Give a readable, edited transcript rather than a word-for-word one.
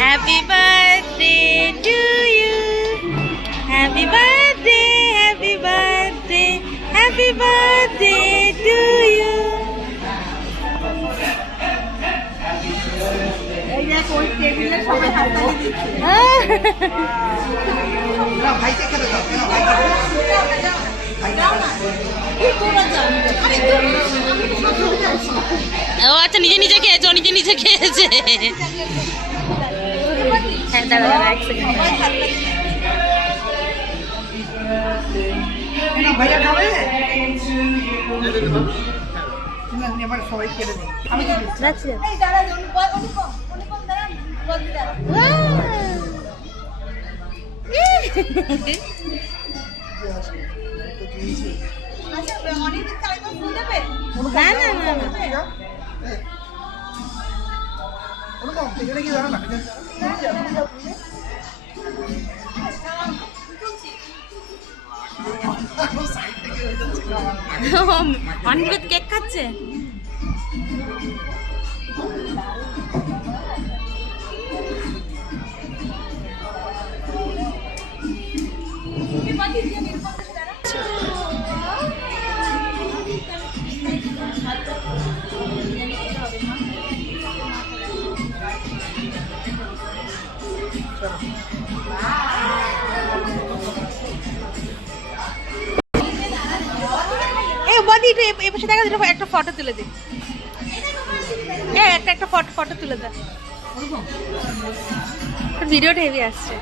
Happy birthday to you, happy birthday, happy birthday, happy birthday to you. ও আচ্ছা, নিজে নিজে খেয়েছে, ও নিজে নিজে খেয়েছে। হ্যাঁ দাঁড়া দাঁড়া এক সেকেন্ড। অনির্বাণ কেক খাচ্ছে। এপাশে দেখা যেটা একটা ফটো তুলে দে, একটা ফটো তুলে দে, ভিডিওটা হেভি আসছে।